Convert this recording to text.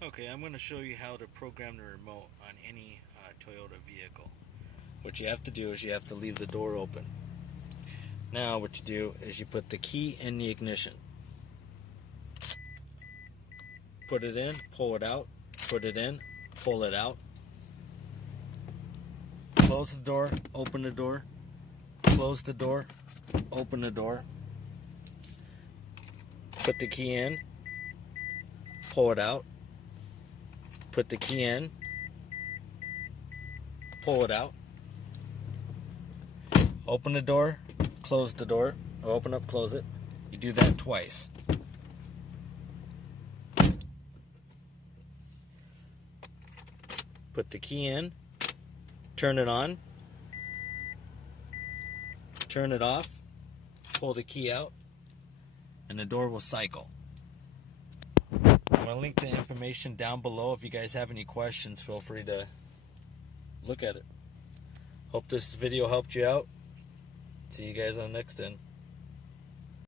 Okay, I'm going to show you how to program the remote on any Toyota vehicle. What you have to do is you have to leave the door open. Now what you do is you put the key in the ignition. Put it in, pull it out, put it in, pull it out. Close the door, open the door, close the door, open the door. Put the key in, pull it out, put the key in, pull it out, open the door, close the door, or open up, close it. You do that twice. Put the key in, turn it on, turn it off, pull the key out, and the door will cycle. I'm going to link the information down below. If you guys have any questions, feel free to look at it. Hope this video helped you out. See you guys on the next one.